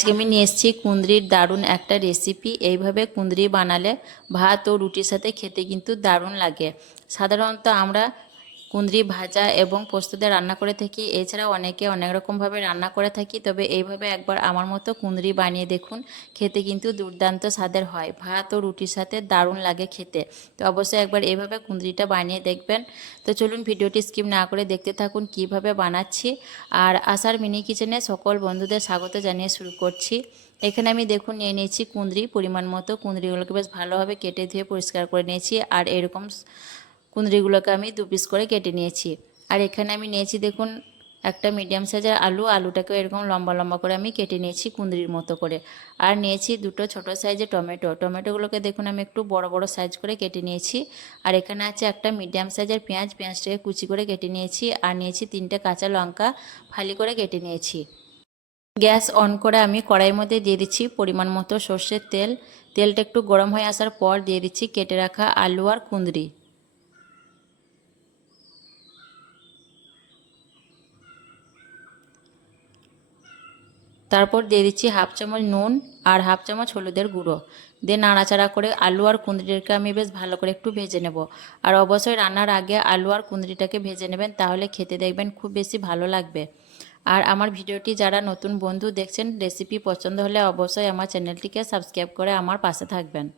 আজকে আমি নিয়ে এসেছি কুঁদরির দারুণ একটা রেসিপি। এইভাবে কুঁদরি বানালে ভাত ও রুটির সাথে খেতে কিন্তু দারুণ লাগে। সাধারণত আমরা কুঁদরি ভাজা এবং পোস্ত দিয়ে রান্না করে থাকি, এছাড়া অনেকে অনেক রকমভাবে রান্না করে থাকি। তবে এইভাবে একবার আমার মতো কুঁদরি বানিয়ে দেখুন, খেতে কিন্তু দুর্দান্ত স্বাদের হয়, ভাত ও রুটির সাথে দারুণ লাগে খেতে। তো অবশ্যই একবার এইভাবে কুঁদরিটা বানিয়ে দেখবেন। তো চলুন ভিডিওটি স্কিপ না করে দেখতে থাকুন কিভাবে বানাচ্ছি। আর আশার মিনি কিচেনে সকল বন্ধুদের স্বাগত জানিয়ে শুরু করছি। এখানে আমি দেখুন নিয়ে নিয়েছি কুঁদরি, পরিমাণ মতো। কুঁদরিগুলোকে বেশ ভালোভাবে কেটে ধুয়ে পরিষ্কার করে নিয়েছি। আর এরকম কুঁদরিগুলোকে আমি 2 পিস করে কেটে নিয়েছি। আর এখানে আমি নিয়েছি দেখুন একটা মিডিয়াম সাইজের আলুটাকে এরকম লম্বা লম্বা করে আমি কেটে নিয়েছি কুঁদরির মতো করে। আর নিয়েছি 2টো ছোটো সাইজের টমেটোগুলোকে দেখুন আমি একটু বড় বড় সাইজ করে কেটে নিয়েছি। আর এখানে আছে একটা মিডিয়াম সাইজের পেঁয়াজটাকে কুচি করে কেটে নিয়েছি। আর নিয়েছি 3টে কাঁচা লঙ্কা ফালি করে কেটে নিয়েছি। গ্যাস অন করে আমি কড়াইয়ের মধ্যে দিয়ে দিচ্ছি পরিমাণ মতো সর্ষের তেল। তেলটা একটু গরম হয়ে আসার পর দিয়ে দিচ্ছি কেটে রাখা আলু আর কুঁদরি। তারপর দিয়ে দিচ্ছি হাফ চামচ নুন আর হাফ চামচ হলুদের গুঁড়ো। দিয়ে নাড়াচাড়া করে আলু আর কুঁদরিটাকে আমি বেশ ভালো করে একটু ভেজে নেব। আর অবশ্যই রান্নার আগে আলু আর কুঁদরিটাকে ভেজে নেবেন, তাহলে খেতে দেখবেন খুব বেশি ভালো লাগবে। আর আমার ভিডিওটি যারা নতুন বন্ধু দেখছেন, রেসিপি পছন্দ হলে অবশ্যই আমার চ্যানেলটিকে সাবস্ক্রাইব করে আমার পাশে থাকবেন।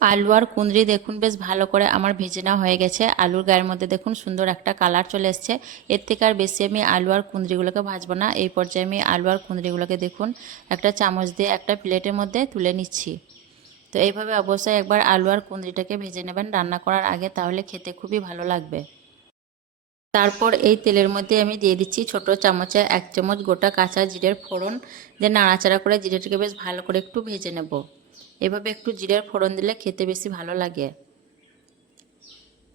আলু আর কুঁদরি দেখুন বেশ ভালো করে আমার ভেজে নেওয়া হয়ে গেছে। আলুর গায়ের মধ্যে দেখুন সুন্দর একটা কালার চলে এসছে। এর থেকে আর বেশি আমি আলু আর কুঁদরিগুলোকে ভাজবো না। এই পর্যায়ে আমি আলু আর কুঁদরিগুলোকে দেখুন একটা চামচ দিয়ে একটা প্লেটের মধ্যে তুলে নিচ্ছি। তো এইভাবে অবশ্যই একবার আলু আর কুঁদরিটাকে ভেজে নেবেন রান্না করার আগে, তাহলে খেতে খুবই ভালো লাগবে। তারপর এই তেলের মধ্যে আমি দিয়ে দিচ্ছি ছোট চামচে 1 চামচ গোটা কাঁচা জিরের ফোড়ন। দিয়ে নাড়াচাড়া করে জিরেটাকে বেশ ভালো করে একটু ভেজে নেব। এভাবে একটু জিরের ফোড়ন দিলে খেতে বেশি ভালো লাগে।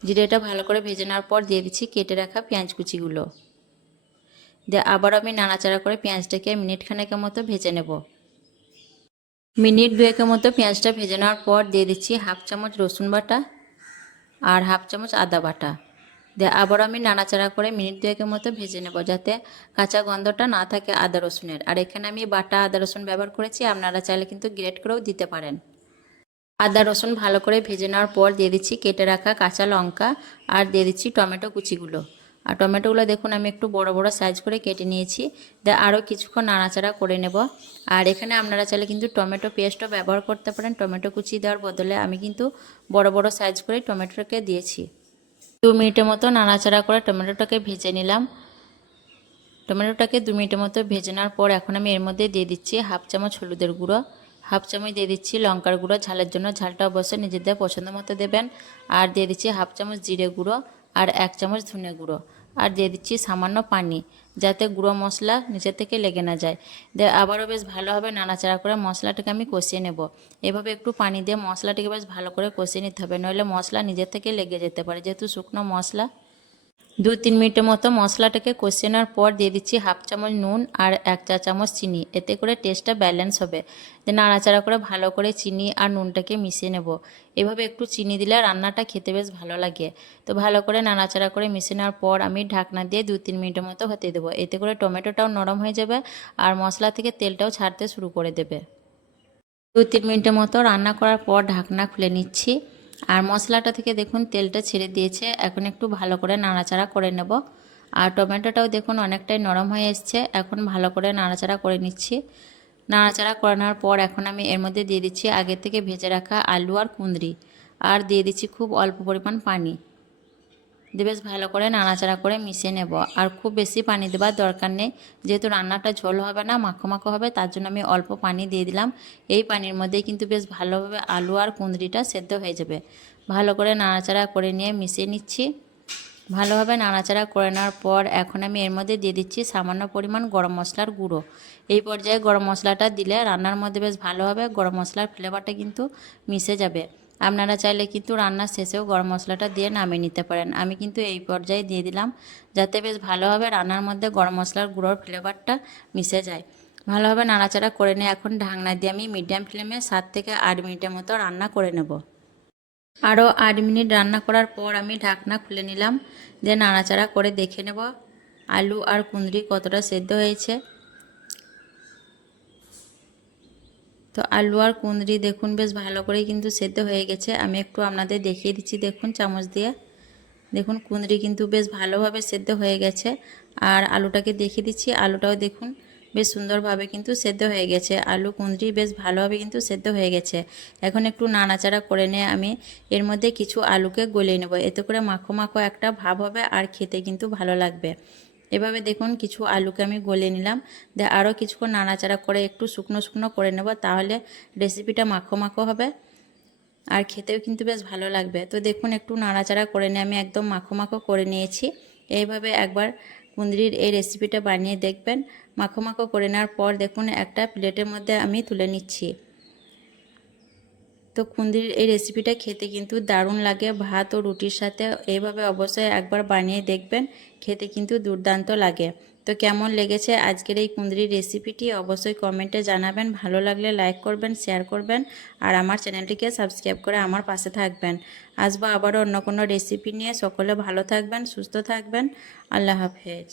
জিরেটা ভালো করে ভেজে নেওয়ার পর দিয়ে দিচ্ছি কেটে রাখা পেঁয়াজ কুচিগুলো। দিয়ে আবার আমি নাড়াচাড়া করে পেঁয়াজটাকে মিনিট খানেকের মতো ভেজে নেব। মিনিট 2 মতো পেঁয়াজটা ভেজে নেওয়ার পর দিয়ে দিচ্ছি হাফ চামচ রসুন বাটা আর হাফ চামচ আদা বাটা। দিয়ে আবার আমি নাড়াচাড়া করে মিনিট 2 মতো ভেজে নেব, যাতে কাঁচা গন্ধটা না থাকে আদা রসুনের। আর এখানে আমি বাটা আদা রসুন ব্যবহার করেছি, আপনারা চাইলে কিন্তু গ্রেট করেও দিতে পারেন। আদা রসুন ভালো করে ভেজে নেওয়ার পর দিয়ে দিচ্ছি কেটে রাখা কাঁচা লঙ্কা আর দিয়ে দিচ্ছি টমেটো কুচিগুলো। আর টমেটোগুলো দেখুন আমি একটু বড় বড় সাইজ করে কেটে নিয়েছি। দিয়ে আরও কিছুক্ষণ নাড়াচাড়া করে নেব। আর এখানে আপনারা চাইলে কিন্তু টমেটো পেস্টও ব্যবহার করতে পারেন। টমেটো কুচি দেওয়ার বদলে আমি কিন্তু বড় বড় সাইজ করে টমেটোটাকে দিয়েছি। 2 মিনিটের মতো নাড়াচাড়া করে টমেটোটাকে ভেজে নিলাম। টমেটোটাকে 2 মিনিটের মতো ভেজে নেওয়ার পর এখন আমি এর মধ্যে দিয়ে দিচ্ছি হাফ চামচ হলুদের গুঁড়ো, হাফ চামচ দিয়ে দিচ্ছি লঙ্কার গুঁড়ো। ঝালের জন্য ঝালটা অবশ্যই নিজেদের পছন্দ মতো দেবেন। আর দিয়ে দিচ্ছি হাফ চামচ জিরে গুঁড়ো আর 1 চামচ ধনে গুঁড়ো। আর দিয়ে দিচ্ছি সামান্য পানি, যাতে গুঁড়ো মশলা নিচে থেকে লেগে না যায়। দিয়ে আবারও বেশ ভালোভাবে নাড়াচাড়া করে মশলাটাকে আমি কষিয়ে নেব। এভাবে একটু পানি দিয়ে মশলাটাকে বেশ ভালো করে কষিয়ে নিতে হবে, নইলে মশলা নিজের থেকে লেগে যেতে পারে, যেহেতু শুকনো মশলা। 2-3 মিনিটের মতো মশলাটাকে কষিয়ে নেওয়ার পর দিয়ে দিচ্ছি হাফ চামচ নুন আর 1 চা চামচ চিনি। এতে করে টেস্টটা ব্যালেন্স হবে। নাড়াচাড়া করে ভালো করে চিনি আর নুনটাকে মিশিয়ে নেব। এভাবে একটু চিনি দিলে রান্নাটা খেতে বেশ ভালো লাগে। তো ভালো করে নাড়াচাড়া করে মিশিয়ে নেওয়ার পর আমি ঢাকনা দিয়ে 2-3 মিনিটের মতো হতে দেবো। এতে করে টমেটোটাও নরম হয়ে যাবে আর মশলা থেকে তেলটাও ছাড়তে শুরু করে দেবে। 2-3 মিনিটের মতো রান্না করার পর ঢাকনা খুলে নিচ্ছি। আর মশলাটা থেকে দেখুন তেলটা ছেড়ে দিয়েছে। এখন একটু ভালো করে নাড়াচাড়া করে নেব। আর টমেটোটাও দেখুন অনেকটাই নরম হয়ে এসছে। এখন ভালো করে নাড়াচাড়া করে নিচ্ছি। নাড়াচাড়া করে নেওয়ার পর এখন আমি এর মধ্যে দিয়ে দিচ্ছি আগে থেকে ভেজে রাখা আলু আর কুঁদরি। আর দিয়ে দিচ্ছি খুব অল্প পরিমাণ পানি। দিয়ে বেশ ভালো করে নাড়াচাড়া করে মিশিয়ে নেব। আর খুব বেশি পানি দেওয়ার দরকার নেই, যেহেতু রান্নাটা ঝোল হবে না, মাখো মাখো হবে, তার জন্য আমি অল্প পানি দিয়ে দিলাম। এই পানির মধ্যেই কিন্তু বেশ ভালোভাবে আলু আর কুঁদরিটা সেদ্ধ হয়ে যাবে। ভালো করে নাড়াচাড়া করে নিয়ে মিশিয়ে নিচ্ছি। ভালোভাবে নাড়াচাড়া করে নেওয়ার পর এখন আমি এর মধ্যে দিয়ে দিচ্ছি সামান্য পরিমাণ গরম মশলার গুঁড়ো। এই পর্যায়ে গরম মশলাটা দিলে রান্নার মধ্যে বেশ ভালোভাবে গরম মশলার ফ্লেভারটা কিন্তু মিশে যাবে। আপনারা চাইলে কিন্তু রান্নার শেষেও গরম মশলাটা দিয়ে নামিয়ে নিতে পারেন। আমি কিন্তু এই পর্যায়ে দিয়ে দিলাম, যাতে বেশ ভালোভাবে রান্নার মধ্যে গরম মশলার গুঁড়োর ফ্লেভারটা মিশে যায়। ভালোভাবে নাড়াচাড়া করে নিয়ে এখন ঢাকনা দিয়ে আমি মিডিয়াম ফ্লেমে 7 থেকে 8 মিনিটের মতো রান্না করে নেব। আরও 8 মিনিট রান্না করার পর আমি ঢাকনা খুলে নিলাম। দিয়ে নাড়াচাড়া করে দেখে নেব আলু আর কুঁদরি কতটা সেদ্ধ হয়েছে। তো আলু আর কুঁদরি দেখুন বেশ ভালো করে কিন্তু সেদ্ধ হয়ে গেছে। আমি একটু আপনাদের দেখিয়ে দিচ্ছি, দেখুন চামচ দিয়ে। দেখুন কুঁদরি কিন্তু বেশ ভালোভাবে সেদ্ধ হয়ে গেছে। আর আলুটাকে দেখিয়ে দিচ্ছি, আলুটাও দেখুন বেশ সুন্দরভাবে কিন্তু সেদ্ধ হয়ে গেছে। আলু কুঁদরি বেশ ভালোভাবে কিন্তু সেদ্ধ হয়ে গেছে। এখন একটু নাড়াচাড়া করে নিয়ে আমি এর মধ্যে কিছু আলুকে গলিয়ে নেব, এতে করে মাখো মাখো একটা ভাব হবে আর খেতে কিন্তু ভালো লাগবে। এভাবে দেখুন কিছু আলুকে আমি গলিয়ে নিলাম, দিয়ে আরও কিছুক্ষণ নাড়াচাড়া করে একটু শুকনো শুকনো করে নেব, তাহলে রেসিপিটা মাখো মাখো হবে আর খেতেও কিন্তু বেশ ভালো লাগবে। তো দেখুন একটু নাড়াচাড়া করে নিয়ে আমি একদম মাখো মাখো করে নিয়েছি। এইভাবে একবার কুঁদরির এই রেসিপিটা বানিয়ে দেখবেন। মাখো মাখো করে নেওয়ার পর দেখুন একটা প্লেটের মধ্যে আমি তুলে নিচ্ছি। তো কুঁদরির এই রেসিপিটা খেতে কিন্তু দারুণ লাগে ভাত ও রুটির সাথে। এইভাবে অবশ্যই একবার বানিয়ে দেখবেন, খেতে কিন্তু দুর্দান্ত লাগে। তো কেমন লেগেছে আজকের এই কুঁদরির রেসিপিটি অবশ্যই কমেন্টে জানাবেন। ভালো লাগলে লাইক করবেন, শেয়ার করবেন আর আমার চ্যানেলটিকে সাবস্ক্রাইব করে আমার পাশে থাকবেন। আসবো আবারও অন্য কোনো রেসিপি নিয়ে। সকলে ভালো থাকবেন, সুস্থ থাকবেন। আল্লাহ হাফেজ।